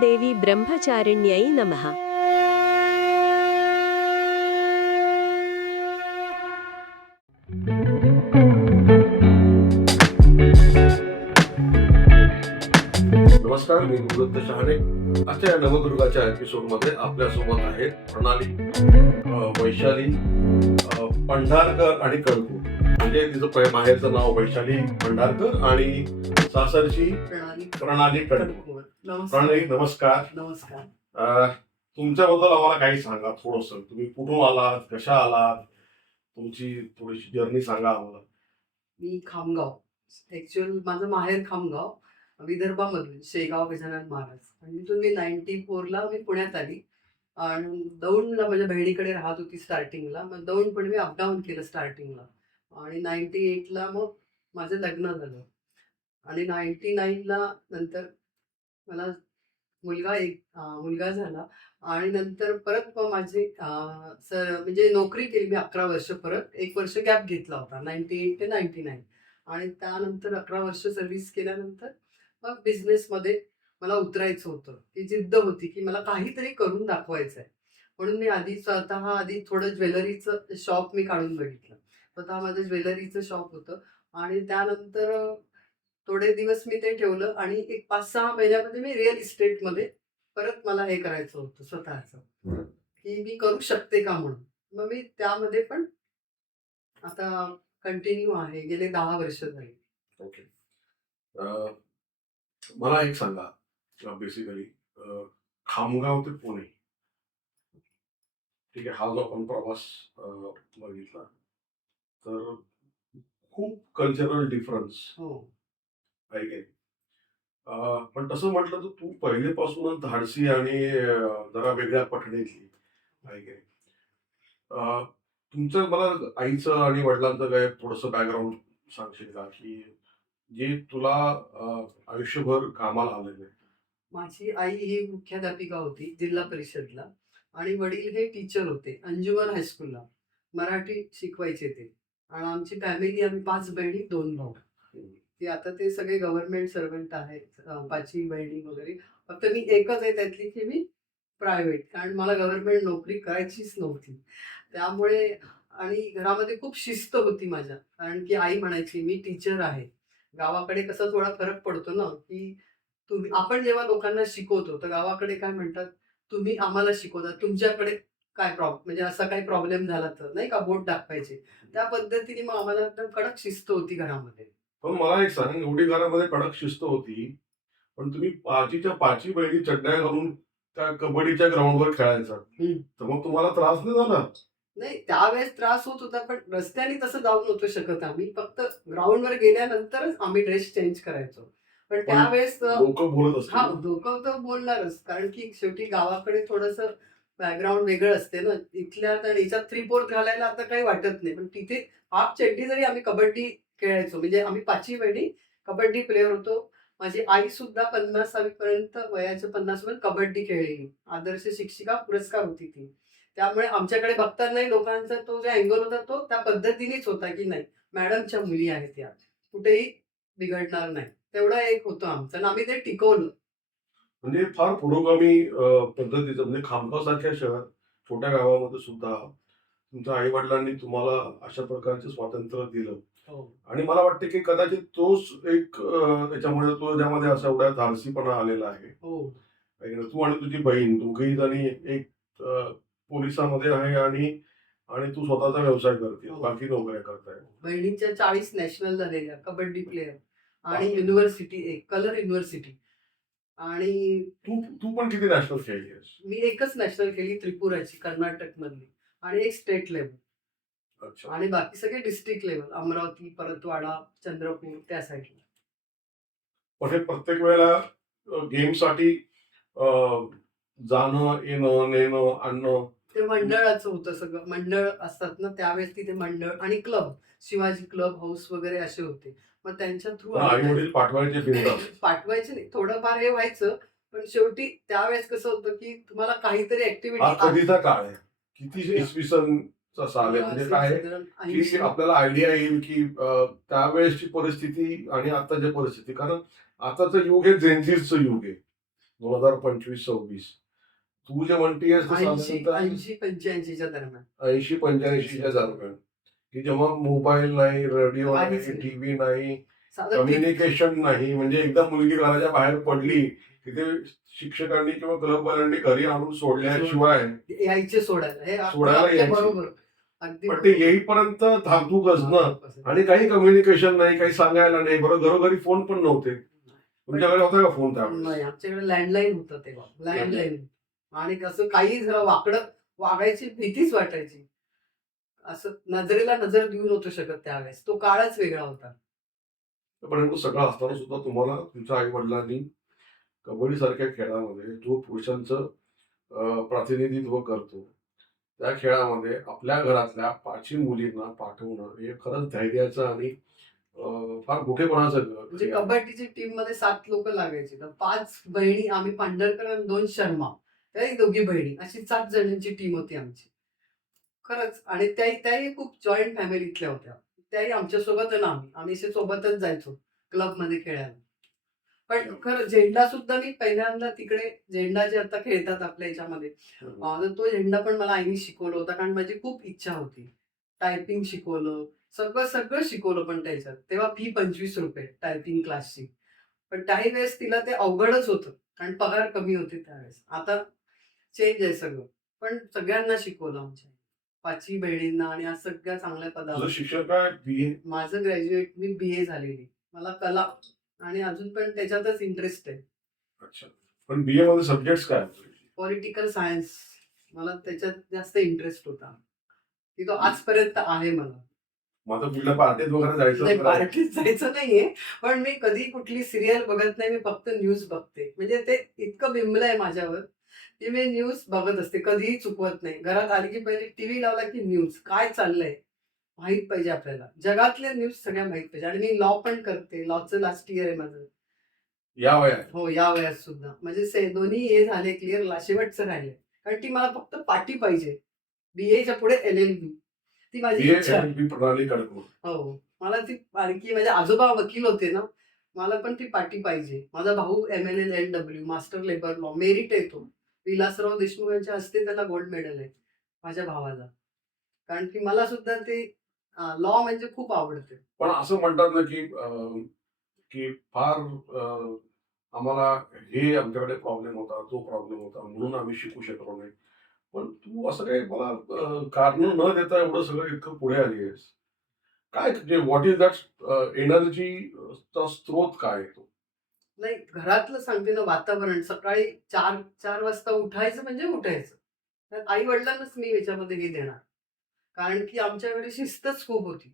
देवी ब्रह्मचारिण्यै नमः। नमस्कार मी गुरुदत्त शहाणे. आजच्या या नवदुर्गाच्या एपिसोडमध्ये आपल्यासोबत आहेत प्रणाली अ, वैशाली पंढारकर आणि कळकू. म्हणजे तिचं माहेरचं नाव वैशाली पंढारकर आणि सासरची प्रणाली. प्रणाली कळकू. नमस्कार. नमस्कार. नमस्कार. अ, तुमच्याबद्दल आम्हाला काही सांगा थोडस. तुम्ही कुठून आलात? कशा आलात? तुमची थोडीशी जर्नी सांगा आम्हाला. मी खामगाव. ऍक्च्युअल माझं माहेर खामगाव विदर्भामधून शेगाव गजानन महाराज. आणि तिथून मी नाईन्टी फोरला मी पुण्यात आली. आणि दौंडला माझ्या बहिणीकडे राहत होती स्टार्टिंगला मग दौंड पण मी अपडाऊन केलं स्टार्टिंगला आणि नाईन्टी एटला मग माझं लग्न झालं. आणि नाईन्टी नाईनला नंतर मला मुलगा एक मुलगा झाला. आणि नंतर परत मग माझी सर म्हणजे नोकरी केली मी अकरा वर्ष परत. एक वर्ष गॅप घेतला होता नाईन्टी एट ते नाईन्टी नाईन. आणि त्यानंतर अकरा वर्ष सर्व्हिस केल्यानंतर मग बिझनेसमध्ये मला उतरायचं होतं. ती जिद्द होती की मला काहीतरी करून दाखवायचं आहे म्हणून मी आधी स्वतः आधी थोडं ज्वेलरीचं शॉप मी काढून बघितलं. स्वतः माझं ज्वेलरीचं शॉप होतं. आणि त्यानंतर थोडे दिवस मी ते ठेवलं आणि एक पाच सहा महिन्यामध्ये मी रिअल इस्टेटमध्ये परत मला हे करायचं होतं स्वतःचं. की मी करू शकते का म्हणून? मग मी त्यामध्ये पण आता कंटिन्यू आहे. गेले दहा वर्ष झाली. ओके मला एक सांगा. बेसिकली खामगाव ते पुणे. ठीक आहे हा जो आपण प्रवास बघितला. तर खूप कल्चरल डिफरन्स हो. नाही? पण तसं म्हटलं तर तू पहिलेपासूनच धाडसी आणि जरा वेगळ्या पठणीतली. आहे नाही? तुमचं मला आईचं आणि वडिलांचं काय थोडंसं बॅकग्राऊंड सांगशील का? की जे तुला आयुष्यभर कामाला आलेले माझी आई ही मुख्याध्यापिका होती जिल्हा परिषदला आणि वडील हे टीचर होते अंजुमन हायस्कूलला मराठी शिकवायचे ते. आणि आमची फॅमिली आम्ही पाच बहिणी दोन भाऊ. की आता ते सगळे गव्हर्नमेंट सर्वंट आहेत अं, पाचवी बहिणी वगैरे. फक्त मी एकच आहे त्यातली की मी प्रायव्हेट कारण मला गव्हर्नमेंट नोकरी करायचीच नव्हती. त्यामुळे आणि घरामध्ये खूप शिस्त होती माझ्या. कारण की आई म्हणायची मी टीचर आहे. गावाकडे कसा थोडा फरक पडतो ना की तुम्ही आपण जेव्हा लोकांना शिकवतो तर गावाकडे काय म्हणतात तुम्ही आम्हाला शिकवता तुमच्याकडे काय प्रॉब्लेम म्हणजे असा काही प्रॉब्लेम झाला तर. नाही का? बोट दाखवायचे. त्या पद्धतीने मग आम्हाला एकदम कडक शिस्त होती घरामध्ये. पण मला एक सांग एवढी घरामध्ये कडक शिस्त होती पण तुम्ही पाचीच्या पाचही बहिणी चड्ड्या घालून त्या कबड्डीच्या ग्राउंडवर खेळायचा. तर मग तुम्हाला त्रास नाही झाला? नाही त्यावेळेस त्रास होत होता पण रस्त्याने तसं जाऊ नव्हतो शकत आम्ही. फक्त ग्राउंडवर गेल्यानंतरच आम्ही ड्रेस चेंज करायचो. पण त्यावेळेस हा धोका तर बोलणारच. कारण की शेवटी गावाकडे थोडस बॅकग्राऊंड वेगळं असते ना. इथल्या तर याच्यात थ्री फोर्थ घालायला आता काही वाटत नाही. पण तिथे हाफ चड्डी जरी आम्ही कबड्डी खेळायचो. म्हणजे आम्ही पाचवी बहिणी कबड्डी प्लेअर होतो. माझी आई सुद्धा पन्नासावी पर्यंत वयाच्या पन्नास पर्यंत कबड्डी खेळली. आदर्श शिक्षिका पुरस्कार होती ती. त्यामुळे आमच्याकडे बघतानाही लोकांचा तो जो अँगल होता तो त्या पद्धतीनेच होता की नाही. मॅडमच्या मुली आहेत या. कुठेही बिघडणार नाही. तेवढा एक होतं आमचं आणि आम्ही ते टिकवलं. म्हणजे फार पुरोगामी पद्धतीचं म्हणजे खामगावसारख्या शहर छोट्या गावामध्ये सुद्धा तुमच्या आई वडिलांनी तुम्हाला अशा प्रकारचे स्वातंत्र्य दिलं. आणि मला वाटतं की कदाचित तोच एक त्याच्यामुळे तो ज्यामध्ये असा एवढा धाडसीपणा आलेला आहे. हो? तू आणि तुझी बहीण दोघेही जणी एक पोलिसामध्ये आहे आणि आणि तू स्वतःचा व्यवसाय करते हो. बाकी नोकऱ्या करताय. बहिणीच्या चाळीस नॅशनल झालेल्या कबड्डी प्लेअर आणि. युनिव्हर्सिटी एक कलर युनिव्हर्सिटी. आणि तू तू पण किती नॅशनल खेळली मी एकच नॅशनल केली त्रिपुराची कर्नाटक मधली आणि एक स्टेट लेवल आणि बाकी सगळे डिस्ट्रिक्ट लेवल अमरावती परतवाडा चंद्रपूर त्या साईडला. पण हे प्रत्येक वेळेला गेमसाठी जाणं येणं नेणं आणणं. ते मंडळाचं होतं सगळं. मंडळ असतात ना त्यावेळेस तिथे मंडळ आणि क्लब. शिवाजी क्लब हाऊस वगैरे असे होते. मग त्यांच्या थ्रू पाठवायचे. पाठवायचे नाही. थोडंफार हे व्हायचं पण शेवटी त्यावेळेस कसं होतं की तुम्हाला काहीतरी ऍक्टिव्हिटी कधीचा काळ आहे. किती इसवी सनचा म्हणजे काय की आपल्याला आयडिया येईल की त्यावेळेसची परिस्थिती आणि आताची परिस्थिती. कारण आताचं युग हे जेनझीचं युग आहे. दोन हजार पंचवीस सव्वीस. तू जे म्हणतेस ऐंशी पंच्याऐंशीच्या दरम्यान. ऐंशी पंच्याऐंशीच्या दरम्यान. की जेव्हा मोबाईल नाही रेडिओ नाही. टीव्ही नाही कम्युनिकेशन नाही म्हणजे एकदा मुलगी घराच्या बाहेर पडली की ते शिक्षकांनी किंवा क्लबवाल्यांनी घरी आणून सोडल्याशिवाय यायचे सोडायला. हे सोडायला यायचे. बरोबर. पण ते येईपर्यंत ना बरोबर. आणि काही कम्युनिकेशन नाही काही सांगायला नाही. बरं घरोघरी फोन पण नव्हते. तुमच्याकडे होता का फोन नाही आमच्याकडे लँडलाईन होतं तेव्हा. लँडलाईन आणि कसं काही जरा वाकडं वागायची भीतीच वाटायची. असं नजरेला नजर देऊ नव्हतं शकत त्यावेळेस. तो काळच वेगळा होता. परंतु सगळं असताना सुद्धा तुम्हाला तुमच्या आई वडिलांनी कबड्डीसारख्या खेळामध्ये जो पुरुषांचं प्रतिनिधित्व करतो त्या खेळामध्ये आपल्या घरातल्या पाचवी मुलींना पाठवणं हे खरंच धैर्याचं आणि फार मोठेपणाचं म्हणजे कबड्डीची टीममध्ये सात लोक लागायची. तर पाच बहिणी आम्ही पांढरकर आणि दोन शर्मा. त्याही दोघी बहिणी. अशी सात जणांची टीम होती आमची. खरंच. आणि त्याही त्याही खूप जॉईंट फॅमिलीतल्या होत्या. त्याही आमच्यासोबत आम्ही. आम्ही असे सोबतच जायचो क्लबमध्ये खेळायला. पण खरं झेंडा सुद्धा मी पहिल्यांदा तिकडे झेंडा जे आता खेळतात आपल्या याच्यामध्ये तर तो झेंडा पण मला आईने शिकवला होता कारण माझी खूप इच्छा होती. टायपिंग शिकवलं सगळं सगळं शिकवलं पण त्याच्यात. तेव्हा फी पंचवीस रुपये टायपिंग क्लासची. पण काही वेळेस तिला ते अवघडच होतं कारण पगार कमी होते त्यावेळेस. आता चेंज आहे सगळं. पण सगळ्यांना शिकवलं आमच्या. पाचही बहिणींना आणि आज सगळ्या चांगल्या पदावर ए माझं ग्रॅज्युएट मी बी ए झालेली. मला कला आणि अजून पण त्याच्यातच इंटरेस्ट आहे. अच्छा. पण बी ए मध्ये सब्जेक्ट काय? पॉलिटिकल सायन्स मला त्याच्यात जास्त इंटरेस्ट होता. की तो आजपर्यंत आहे मला. माझं पार्टीत वगैरे जायचं नाही तर- पार्टीत जायचं नाहीये. पण मी कधी कुठली सिरियल बघत नाही मी फक्त न्यूज बघते. म्हणजे ते इतकं बिंबलं आहे माझ्यावर की मी न्यूज बघत असते. कधीही चुकवत नाही. घरात आली की पहिले टीव्ही लावला की न्यूज काय चाललंय? माहीत पाहिजे आपल्याला. जगातल्या न्यूज सगळ्या माहीत पाहिजे. आणि मी लॉ पण करते. लॉचं लास्ट इयर आहे माझं. या वयात? हो या वयात सुद्धा. म्हणजे से दोन्ही हे झाले क्लिअर शेवटचं राहिले कारण ती मला फक्त पाठी पाहिजे. बीएच्या पुढे एल एल बी ती माझी इच्छा. आहे. प्रणाली हो. मला ती आणखी माझे आजोबा वकील होते ना मला पण ती पाठी पाहिजे. माझा भाऊ M L L L W master labour law merit येतो विलासराव देशमुख यांच्या हस्ते त्याला गोल्ड मेडल आहे. माझ्या भावाला. कारण की मला सुद्धा ते लॉ म्हणजे खूप आवडते. पण असं म्हणतात ना की अं, की फार अं, आम्हाला हे आमच्याकडे प्रॉब्लेम होता तो प्रॉब्लेम होता म्हणून आम्ही शिकू शकलो नाही. पण तू असं काही मला कारण न देता एवढं सगळं इतकं पुढे आली आहेस. काय म्हणजे व्हॉट इज दॅट एनर्जीचा स्रोत काय आहे तो? नाही घरातलं सांगते ना वातावरण. सकाळी चार चार वाजता उठायचं म्हणजे उठायचं. त्यात आई वडिलांनाच मी याच्यामध्ये हे देणार. कारण की आमच्याकडे शिस्तच खूप होती.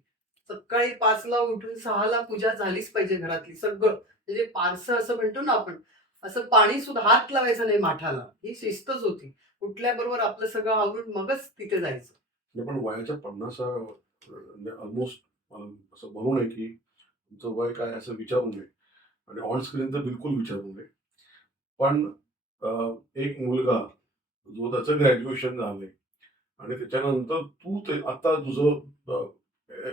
सकाळी पाचला उठून सहाला पूजा झालीच पाहिजे घरातली सगळं. म्हणजे पारसं असं म्हणतो ना आपण असं पाणी सुद्धा हात लावायचं नाही माठाला. ही शिस्तच होती. उठल्याबरोबर आपलं सगळं आवरून मगच तिथे जायचं. पण वयाच्या पन्नास ऑलमोस्ट म्हणजे असं म्हणू नये की तुमचं वय काय असं विचारू नये. आणि ऑन स्क्रीन तर बिलकुल विचारू नये. पण एक मुलगा जो त्याचं ग्रॅज्युएशन झालंय. आणि त्याच्यानंतर तू ते आता तुझं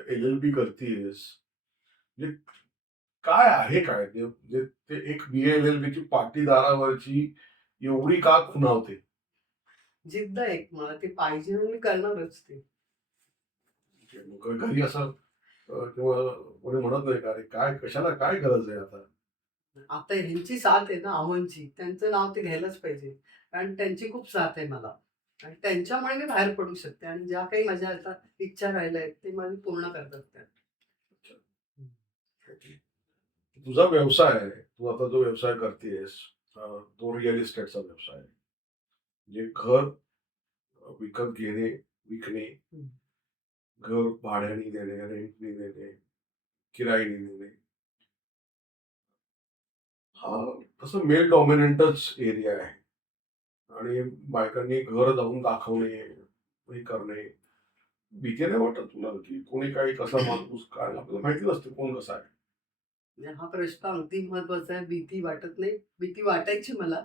एल एल बी करतेस म्हणजे काय आहे काय? ते म्हणजे ते एक बी एल एल बीची पाटीदारावरची एवढी का खुणावते? जिद्द एक मला ते पाहिजे मी करणारच ते. मग घरी असं किंवा कोणी म्हणत नाही का अरे काय कशाला काय गरज आहे आता? आता ह्यांची साथ आहे ना आव्हानची. त्यांचं नाव ते घ्यायलाच पाहिजे. कारण त्यांची खूप साथ आहे मला. आणि त्यांच्यामुळे मी बाहेर पडू शकते आणि ज्या काही माझ्या आता इच्छा राहिल्या आहेत ते माझी पूर्ण करतात त्या. तुझा व्यवसाय आहे. तू आता जो व्यवसाय करतेस तो रिअल इस्टेटचा व्यवसाय म्हणजे घर विकत घेणे विकणे. घर भाड्याने देणे रेंटने देणे किराईने देणे. हा तसं मेल डॉमिनंटच एरिया आहे. आणि बायकांनी घर जाऊन दाखवणे हे करणे. भीती नाही वाटत तुला की कोणी काही कसा माणूस काय आपल्याला माहिती नसते कोण कसा आहे. म्हणजे हा प्रश्न अगदी महत्त्वाचा आहे. भीती वाटत नाही. भीती वाटायची मला.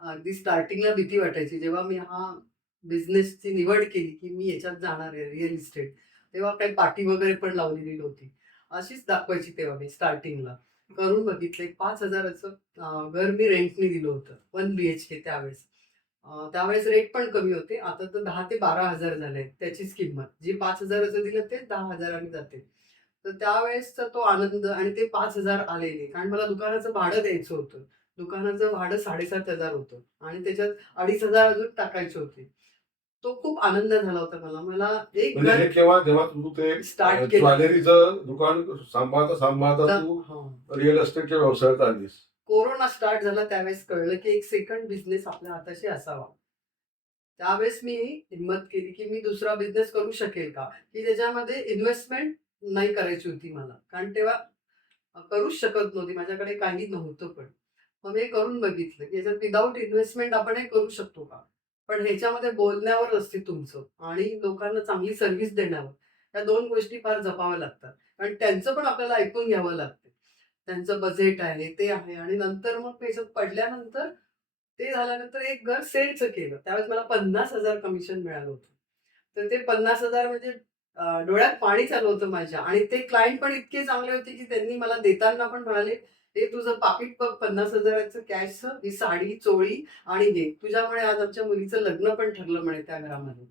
अगदी स्टार्टिंगला भीती वाटायची. जेव्हा मी हा बिझनेसची निवड केली की मी याच्यात जाणार आहे रिअल इस्टेट तेव्हा काही पाठी वगैरे पण लावलेली नव्हती. अशीच दाखवायची तेव्हा मी स्टार्टिंगला. करून बघितलं. पाच हजाराचं घर मी रेंटनी दिलं होतं. वन बी एच के त्यावेळेस. त्यावेळेस रेट पण कमी होते. आता तर दहा ते बारा हजार झाले त्याचीच किंमत. जी पाच हजाराचं दिलं ते दहा हजारांनी जाते. तर त्यावेळेसचा तो आनंद आणि ते पाच हजार आलेले कारण मला दुकानाचं भाडं द्यायचं होतं. दुकानाचं भाडं साडेसात हजार होतं. आणि त्याच्यात अडीच हजार अजून टाकायचे होते. तो खूप आनंद झाला होता मला. मला एक म्हणजे हे केव्हा जेव्हा तू ते अं, केलं. ज्वेलरीचं दुकान सांभाळता सांभाळता तू हा. रिअल एस्टेटच्या व्यवसायात आलीस. कोरोना स्टार्ट झाला त्यावेळेस कळलं की एक सेकंड बिझनेस आपल्या हाताशी असावा. त्यावेळेस मी हिंमत केली की मी दुसरा बिझनेस करू शकेल का? की त्याच्यामध्ये इन्व्हेस्टमेंट नाही करायची होती मला. कारण तेव्हा करूच शकत नव्हती. माझ्याकडे काही नव्हतं पण. मग मी हे करून बघितलं की याच्यात विदाऊट इन्व्हेस्टमेंट आपण हे करू शकतो का? पण ह्याच्यामध्ये बोलण्यावर असते तुमचं. आणि लोकांना चांगली सर्व्हिस देण्यावर. या दोन गोष्टी फार जपाव्या लागतात. कारण त्यांचं पण आपल्याला ऐकून घ्यावं लागतं. त्यांचं बजेट आहे ते आहे. आणि नंतर मग त्याच्यात पडल्यानंतर ते झाल्यानंतर एक घर सेलचं केलं. त्यावेळेस मला पन्नास हजार कमिशन मिळालं होतं. तर ते पन्नास हजार म्हणजे डोळ्यात पाणी चालू होतं माझ्या. आणि ते क्लायंट पण इतके चांगले होते की त्यांनी मला देताना पण म्हणाले हे तुझं पाकिट बघ पन्नास हजाराचं कॅश ही साडी चोळी आणि हे. तुझ्यामुळे आज आमच्या मुलीचं लग्न पण ठरलं म्हणे त्या घरामध्ये.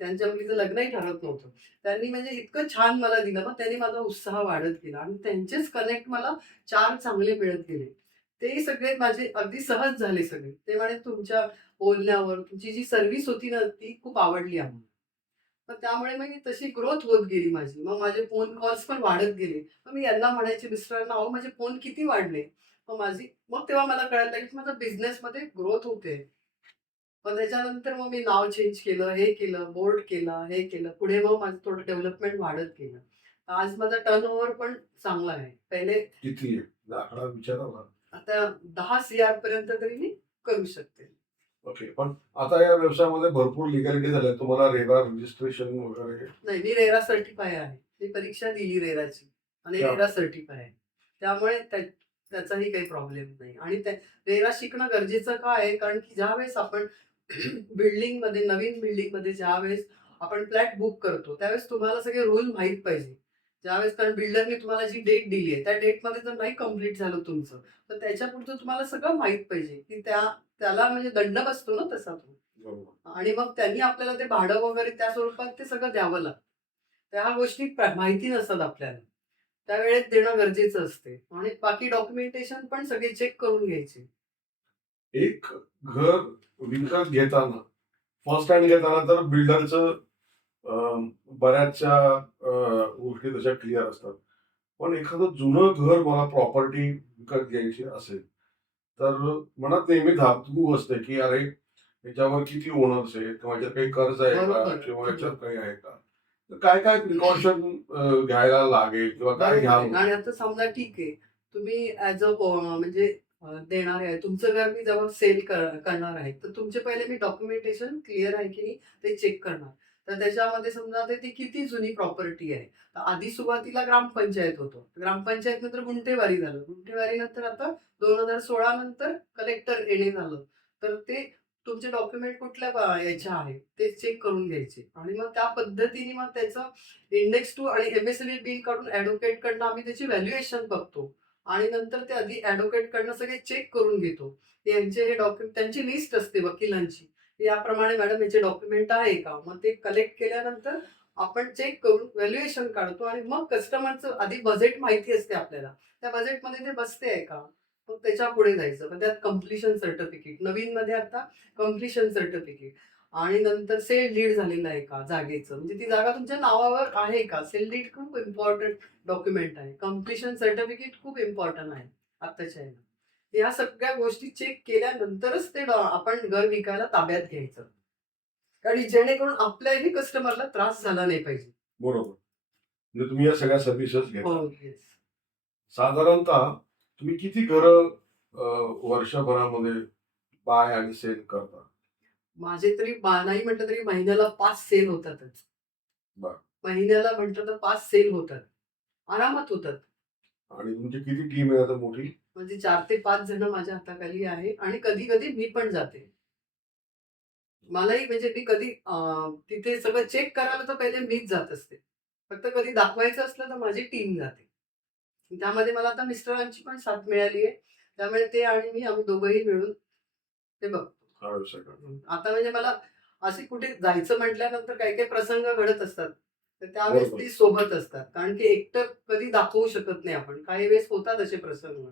त्यांच्या मुलीचं लग्नही ठरत नव्हतं. त्यांनी म्हणजे इतकं छान मला दिलं मग त्यांनी माझा उत्साह वाढत गेला आणि त्यांचेच कनेक्ट मला चार चांगले मिळत गेले. ते सगळे माझे अगदी सहज झाले सगळे. ते म्हणे तुमच्या बोलण्यावर तुमची जी सर्व्हिस होती ना ती खूप आवडली आम्हाला. मग त्यामुळे मग तशी ग्रोथ होत गेली माझी. मग माझे फोन कॉल्स पण वाढत गेले. मग मी यांना म्हणायचे मिस्टरांना अहो माझे फोन किती वाढले? मग माझी मग तेव्हा मला कळायला की माझा बिझनेसमध्ये ग्रोथ होते. मग त्याच्यानंतर मग मी नाव चेंज केलं हे केलं बोर्ड केला हे केलं. पुढे मग माझं थोडं डेव्हलपमेंट वाढत गेलं. आज माझा टर्न ओव्हर पण चांगला आहे. पहिले किती आकडा विचारा. आता दहा सी आर पर्यंत तरी मी करू शकते. ओके पण आता या व्यवसायामध्ये भरपूर लिगॅलिटी झाल्या. तुम्हाला रेरा रजिस्ट्रेशन वगैरे नाही मी रेरा सर्टिफाय आहे. मी परीक्षा दिली रेराची आणि. रेरा सर्टिफाय आहे. त्यामुळे त्या- त्याचाही काही प्रॉब्लेम नाही. आणि रेरा शिकणं गरजेचं का आहे? कारण की ज्या वेळेस आपण बिल्डिंगमध्ये नवीन बिल्डिंगमध्ये ज्या वेळेस आपण फ्लॅट बुक करतो त्यावेळेस तुम्हाला सगळे रूल माहीत पाहिजे. ज्यावेळेस कारण बिल्डरने तुम्हाला जी डेट दिली आहे त्या डेटमध्ये जर नाही कंप्लीट झालं तुमचं. तर त्याच्या पुढचं तुम्हाला सगळं माहीत पाहिजे की त्या त्याला म्हणजे दंड बसतो ना तसा तो. आणि मग त्यांनी आपल्याला ते भाडं वगैरे त्या स्वरूपात ते सगळं द्यावं लागतं. त्या गोष्टी माहिती नसतात आपल्याला. त्या वेळेत देणं गरजेचं असते. आणि बाकी डॉक्युमेंटेशन पण सगळे चेक करून घ्यायचे. एक घर विकत घेताना फर्स्ट हँड घेताना तर बिल्डरचं बऱ्याचशा गोष्टी तशा क्लिअर असतात. पण एखादं जुनं घर मला प्रॉपर्टी विकत घ्यायची असेल तर मनात नेहमी धाकधूक असते की अरे याच्यावर किती ओनर्स आहेत? किंवा याच्यात काही कर्ज आहे का. किंवा याच्यात काही आहे का? तर काय काय प्रिकॉशन घ्यायला लागेल किंवा काय आहे. घ्यावं? आणि आता समजा ठीक आहे. तुम्ही ऍज अ म्हणजे देणारे आहे. तुमचं घर मी जेव्हा सेल करणार आहे तर तुमचे पहिले मी डॉक्युमेंटेशन क्लिअर आहे की नाही ते चेक करणार. तर त्याच्यामध्ये समजा ते ती किती जुनी प्रॉपर्टी आहे. तर आधी सुरुवातीला ग्रामपंचायत होतो. ग्रामपंचायत नंतर गुंठेवारी झालं. गुंठेवारी नंतर आता दोन हजार सोळा नंतर कलेक्टर येणे झालं. तर ते तुमचे डॉक्युमेंट कुठल्या याच्या आहेत ते चेक करून घ्यायचे. आणि मग त्या पद्धतीने मग त्याचं इंडेक्स टू आणि एमएसएल बिल काढून ऍडव्होकेट कडनं आम्ही त्याची व्हॅल्युएशन बघतो. आणि नंतर ते आधी ऍडव्होकेट कडनं सगळे चेक करून घेतो. यांचे हे डॉक्युमेंट त्यांची लिस्ट असते वकिलांची. याप्रमाणे मॅडम याचे डॉक्युमेंट आहे का? मग ते कलेक्ट केल्यानंतर आपण चेक करून व्हॅल्युएशन काढतो आणि मग कस्टमरचं आधी बजेट माहिती असते आपल्याला. त्या बजेटमध्ये ते बसते आहे का? मग त्याच्या पुढे जायचं. मग त्यात कम्प्लिशन सर्टिफिकेट नवीन मध्ये आता कम्प्लिशन सर्टिफिकेट आणि नंतर सेल डीड झालेलं आहे का जागेचं? म्हणजे ती जागा तुमच्या नावावर आहे का? सेल डीड खूप इम्पॉर्टंट डॉक्युमेंट आहे. कम्प्लिशन सर्टिफिकेट खूप इम्पॉर्टंट आहे आत्ताच्या ह्याला. या सगळ्या गोष्टी चेक केल्यानंतरच ते आपण घर विकायला ताब्यात घ्यायचं. आणि जेणेकरून आपल्याही कस्टमरला त्रास झाला नाही पाहिजे. बरोबर. म्हणजे तुम्ही या सगळ्या सर्व्हिसेस घेता हो साधारणतः तुम्ही किती घरं वर्षभरामध्ये बाय आणि सेल करता? माझे तरी नाही म्हटलं तरी महिन्याला पाच सेल होतातच. महिन्याला म्हटलं तर पाच सेल होतात. आरामात होतात. आणि तुमची किती टीम आहे आता मोठी? म्हणजे चार ते पाच जण माझ्या हाताखाली आहे आणि कधी कधी मी पण जाते. मलाही म्हणजे मी कधी तिथे सगळं चेक करायला तर पहिले मीच जात असते. फक्त कधी दाखवायचं असलं तर माझी टीम जाते. त्यामध्ये मला आता मिस्टरांची पण साथ मिळाली आहे. त्यामुळे ते आणि मी आम्ही दोघंही मिळून ते बघ आता म्हणजे मला असे कुठे जायचं म्हटल्यानंतर काही काही प्रसंग घडत असतात. तर त्यावेळेस बरोबर. ती सोबत असतात. कारण की एकटं कधी दाखवू शकत नाही आपण. काही वेळेस होतात असे प्रसंग.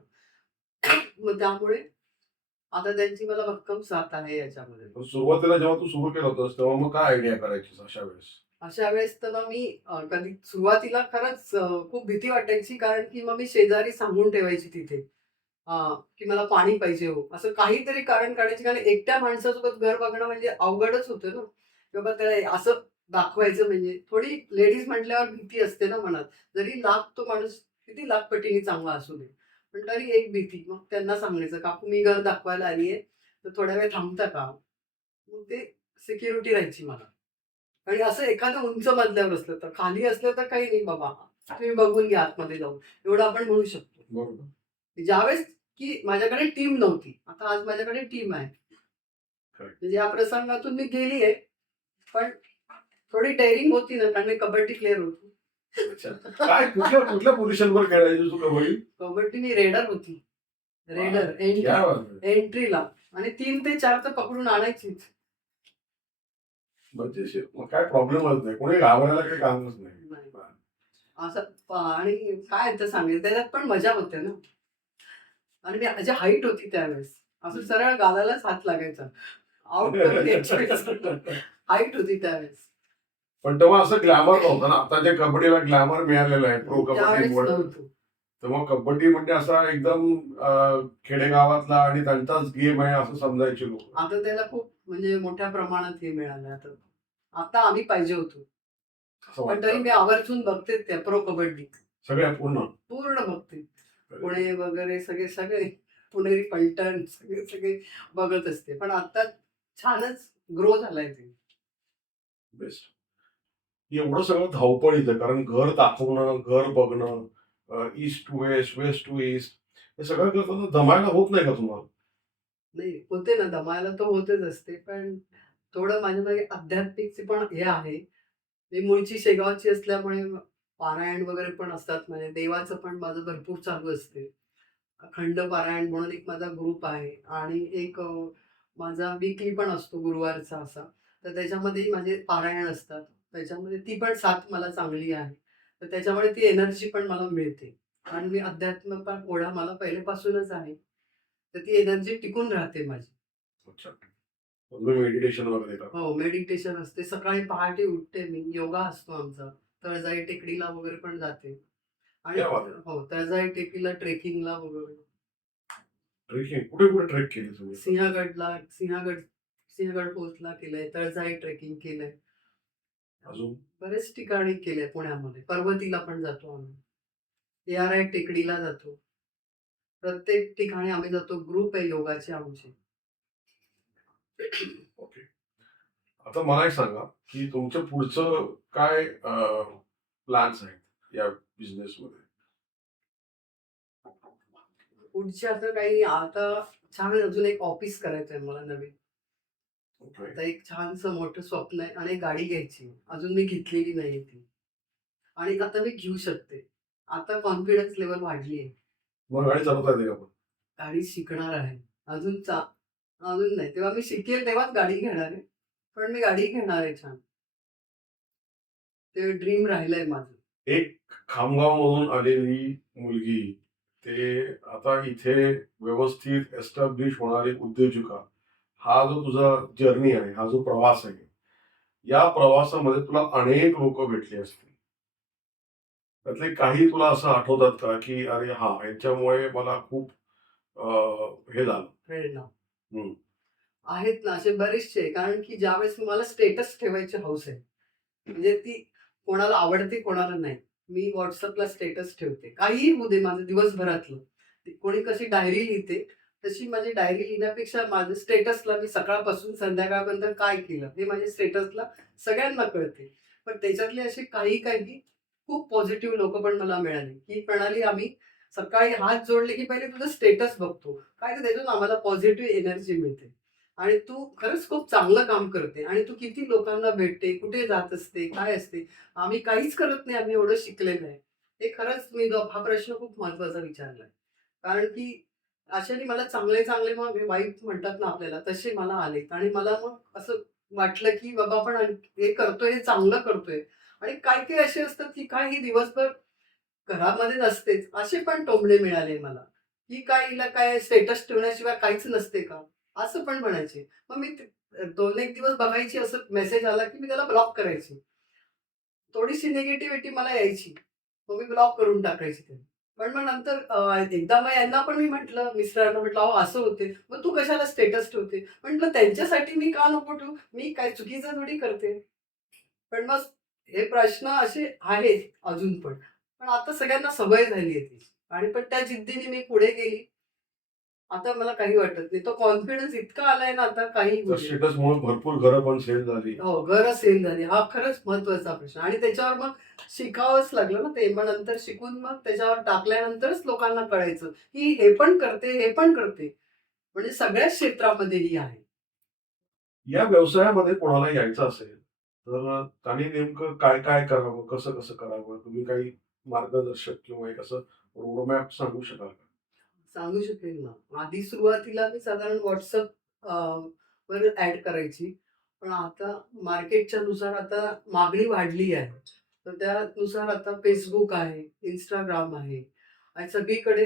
मग त्यामुळे आता त्यांची मला भक्कम साथ आहे याच्यामध्ये. पण सुरुवातीला जेव्हा तू सुरू केलं होतंस तेव्हा मग काय आयडिया करायची अशा वेळेस? अशा वेळेस तर मग मी अं, कधी सुरुवातीला खरंच अं, खूप भीती वाटायची. कारण की मग मी शेजारी सांगून ठेवायची तिथे. की मला पाणी पाहिजे हो. असं काहीतरी कारण काढायची. कारण एकट्या माणसासोबत घर बघणं म्हणजे अवघडच होतं ना. किंवा त्याला असं दाखवायचं म्हणजे थोडी लेडीज म्हटल्यावर भीती असते ना मनात. जरी लाख तो माणूस किती लाख पटीने चांगला असू दे पण तरी एक भीती. मग त्यांना सांगायचं काकू मी घर दाखवायला आली आहे तर थोड्या वेळ थांबता का? मग ते सिक्युरिटी राहायची मला. आणि असं एखादं उंच मजल्यावर असलं तर खाली असलं तर काही नाही बाबा. तुम्ही बघून घ्या आतमध्ये जाऊन. एवढं आपण म्हणू शकतो. ज्यावेळेस की माझ्याकडे टीम नव्हती. आता आज माझ्याकडे टीम आहे. म्हणजे या प्रसंगातून मी गेली आहे पण थोडी डेअरिंग होती ना कारण मी कबड्डी प्लेअर होती. काय कुठल्या कुठल्या पोझिशनवर खेळायची तू कबड्डी? कबड्डी मी रेडर होती. Raider entry. एंट्रीला आणि तीन ते चार तर पकडून आणायचीच. काय प्रॉब्लेमच नाही? कोणी घाबरायला काही कामच नाही. असं आणि काय तर सांगेल त्याच्यात पण मजा होते ना. आणि मी माझी हाईट होती त्यावेळेस. असं सरळ गालालाच हात लागायचा. आउट हाईट होती त्यावेळेस. पण तेव्हा असं ग्लॅमर नव्हतं ना. आता जे कबड्डीला ग्लॅमर मिळालेलं आहे प्रो कबड्डी तेव्हा कबड्डी म्हणजे असा एकदम खेडेगावातला आणि त्यांचाच गेम आहे असं समजायचे लोक. आता त्याला खूप म्हणजे मोठ्या प्रमाणात हे मिळालं आता. आता आम्ही पाहिजे होतो. पण तरी मी. आवर्जून बघते त्या प्रो कबड्डी. सगळ्या पूर्ण. पूर्ण बघते. पुणे वगैरे सगळे सगळे पुणेरी पलटण सगळे सगळे बघत असते. पण आता छानच ग्रो झालाय ते. बेस्ट. एवढं सगळं धावपळीचं कारण घर दाखवणं घर बघणं east to west west to east हे सगळं करताना दमायला होत नाही का तुम्हाला? नाही होते ना दमायला तर होतेच असते पण थोडं माझ्या मागे आध्यात्मिकचे पण हे आहे. मी मूळची शेगावची असल्यामुळे पारायण वगैरे पण असतात. म्हणजे देवाचं पण माझं भरपूर चालू असते. अखंड पारायण म्हणून एक माझा ग्रुप आहे. आणि एक माझा वीकली पण असतो गुरुवारचा असा. तर त्याच्यामध्येही माझे पारायण असतात. त्याच्यामध्ये ती पण साथ मला चांगली आहे. तर त्याच्यामुळे ती एनर्जी पण मला मिळते. आणि मी अध्यात्म पण ओढा मला पहिल्यापासूनच आहे. तर ती एनर्जी टिकून राहते माझी. मेडिटेशन वगैरे हो मेडिटेशन असते. सकाळी पहाटे उठते मी. योगा असतो आमचा. तळजाई टेकडीला वगैरे पण जाते. आणि क्या बात आहे. हो तळजाई टेकडीला ट्रेकिंगला वगैरे. ट्रेकिंग कुठे कुठे ट्रेक केली तुम्ही? सिंहगडला सिंहगड सिंहगड पोहोचला केलंय तळजाई ट्रेकिंग केलंय. अजून? बरेच ठिकाणी केलंय पुण्यामध्ये. पर्वतीला पण जातो आम्ही. ए आर आय टेकडीला जातो. प्रत्येक ठिकाणी आम्ही जातो. ग्रुप आहे योगाचे आमचे. ओके. आता मला एक सांगा. की तुमचं पुढचं काय प्लॅन्स आहेत या बिझनेस मध्ये? पुढच्या आता काही आता छान अजून एक ऑफिस करायचं आहे मला नवीन. आता एक छानसं मोठं स्वप्न आहे आणि गाडी घ्यायची. अजून मी घेतलेली नाही ती. आणि आता मी घेऊ शकते. आता कॉन्फिडन्स लेवल वाढली आहे. मग गाडी चालवता येते का पण? गाडी शिकणार आहे. अजून चा अजून नाही. तेव्हा मी शिकेल तेव्हाच गाडी घेणार आहे. पण मी गाडी घेणार आहे छान. ते ड्रीम राहिलंय माझं. एक खामगाव मधून आलेली मुलगी ते आता इथे व्यवस्थित एस्टॅब्लिश होणारी उद्योजिका हा जो तुझा जर्नी आहे हा जो प्रवास आहे या प्रवासामध्ये तुला अनेक लोक भेटली असतील. त्यातले काही तुला असं आठवतात का की अरे हा यांच्यामुळे मला खूप हे झालं. आहेत ना असे बरेचसे कारण की ज्यावेळेस मला स्टेटस ठेवायची हौस आहे म्हणजे ती कोणाला आवडते कोणाला नाही. मी व्हॉट्सअपला स्टेटस ठेवते. काहीही होऊ दे माझं दिवसभरातलं. कोणी कशी डायरी लिहिते तशी माझी डायरी लिहिण्यापेक्षा माझं स्टेटसला मी सकाळपासून संध्याकाळपर्यंत काय केलं हे माझ्या स्टेटसला सगळ्यांना कळते. पण त्याच्यातले असे काही काही खूप पॉझिटिव्ह लोक पण मला मिळाले. ही प्रणाली आम्ही सकाळी हात जोडले की पहिले तुझं स्टेटस बघतो. काय तर त्याच्यातून आम्हाला पॉझिटिव्ह एनर्जी मिळते. आणि तू खरंच खूप चांगलं काम करते आणि तू किती लोकांना भेटते कुठे जात असते काय असते आम्ही काहीच करत नाही आम्ही एवढं शिकलेलं आहे. हे खरंच मी हा प्रश्न खूप महत्त्वाचा विचारलाय. कारण की अशाने मला चांगले चांगले मग वाईट म्हणतात ना आपल्याला तसे मला आले. आणि मला मग असं वाटलं की बाबा आपण हे करतोय हे चांगलं करतोय. आणि काही काही असे असतात की काय ही दिवसभर घरामध्ये नसतेच असे पण टोमणे मिळाले मला. की काय हिला काय स्टेटस ठेवण्याशिवाय काहीच नसते का? असं पण म्हणायचे. मग मी दोन एक दिवस बघायची असं मेसेज आला की मी त्याला ब्लॉक करायची. थोडीशी निगेटिव्हिटी मला यायची. मग मी ब्लॉक करून टाकायची ते पण मग नंतर एकदा मग यांना पण मी म्हटलं मिस्टरांना म्हटलं अहो असं होते. मग तू कशाला स्टेटस ठेवते? म्हटलं त्यांच्यासाठी मी का नको ठेवू? मी काय चुकीचं थोडी करते. पण मग हे प्रश्न असे आहेत अजून पण. पण आता सगळ्यांना सवय झाली आहे ती आणि पण त्या जिद्दीने मी पुढे गेली. आता मला काही वाटत नाही. तो कॉन्फिडन्स इतका आलाय ना आता काही भरपूर घरं पण सेल झाली. हो घर सेल झाली. हा खरंच महत्त्वाचा प्रश्न. आणि त्याच्यावर मग शिकावंच लागलं ना ते. मग नंतर शिकून मग त्याच्यावर टाकल्यानंतरच लोकांना कळायचं की हे पण करते हे पण करते. म्हणजे सगळ्याच क्षेत्रामध्ये ही आहे. या व्यवसायामध्ये कोणाला यायचं असेल तर त्यांनी नेमकं काय काय करावं कसं कसं करावं? तुम्ही काही मार्गदर्शक किंवा एक असं रोडमॅप सांगू शकाल का? सांगू शकेल ना? आधी सुरुवातीला मी साधारण व्हॉट्सअप वर ऍड करायची. पण आता मार्केटच्या नुसार आता मागणी वाढली आहे. तर त्यानुसार आता फेसबुक आहे इंस्टाग्राम आहे. आणि सगळीकडे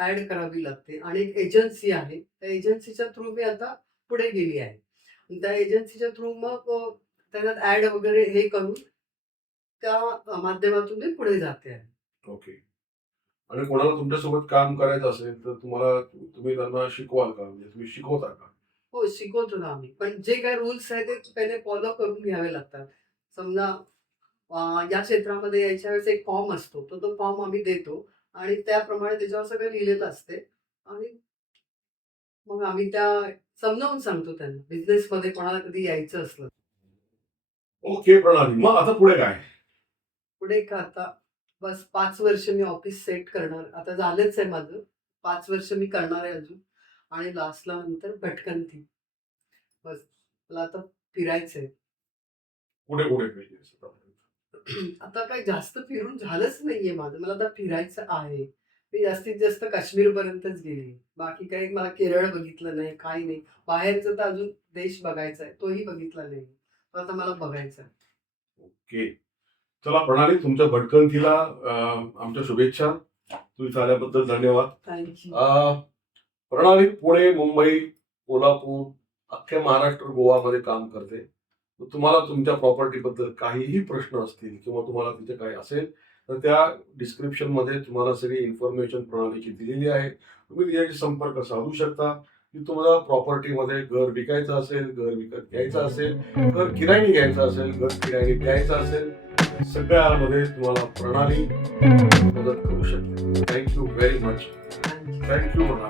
ऍड करावी लागते. आणि एक एजन्सी आहे. त्या एजन्सीच्या थ्रू मी आता पुढे गेली आहे. त्या एजन्सीच्या थ्रू मग त्यांना त्याच्यात ऍड वगैरे हे करून त्या माध्यमातून मी पुढे जाते आहे. ओके आणि कोणाला तुमच्यासोबत काम करायचं असेल तर तुम्हाला तुम्ही त्यांना शिकवाल का? म्हणजे तुम्ही शिकवता का? हो शिकवतो ना आम्ही. पण जे काही रूल्स आहेत ते पहिले फॉलो करून घ्यावे लागतात. समजा अं, या क्षेत्रामध्ये यायच्या वेळेस एक फॉर्म असतो. तर तो फॉर्म आम्ही देतो. आणि त्याप्रमाणे त्याच्यावर सगळं लिहिलेलं असते. आणि मग आम्ही त्या समजावून सांगतो त्यांना. बिझनेस मध्ये कोणाला कधी यायचं असलं ओके प्रणाली. मग आता पुढे काय? पुढे का आता? बस पाच वर्ष मी ऑफिस सेट करणार. आता झालंच आहे माझं. पाच वर्ष मी करणार आहे अजून. आणि लास्टला नंतर भटकंती बस. मला आता फिरायचंय. पुढे पुढे पाहिजे आता काही जास्त फिरून झालंच नाहीये माझं. मला आता फिरायचं आहे. मी जास्तीत जास्त काश्मीर पर्यंतच गेली. बाकी काही मला केरळ बघितलं नाही काही नाही. बाहेरचं तर अजून देश बघायचा आहे. तोही बघितला नाही. आता मला बघायचं आहे. ओके. चला प्रणाली तुमच्या भटकंतीला आमच्या शुभेच्छा. तुम्ही आल्याबद्दल धन्यवाद. प्रणाली पुणे मुंबई कोल्हापूर अख्ख्या महाराष्ट्र गोवामध्ये काम करते. तुम्हाला तुमच्या प्रॉपर्टी बद्दल काहीही प्रश्न असतील किंवा तुम्हाला तिथे काही असेल तर त्या डिस्क्रिप्शनमध्ये तुम्हाला सगळी इन्फॉर्मेशन प्रणालीची दिलेली आहे. तुम्ही तिच्याशी संपर्क साधू शकता. की तुम्हाला प्रॉपर्टीमध्ये घर विकायचं असेल घर विकत घ्यायचं असेल घर किरायने घ्यायचं असेल घर किरायने द्यायचं असेल सगळ्यामध्ये तुम्हाला प्रणाली मदत करू शकते. Thank you very much thank you thank you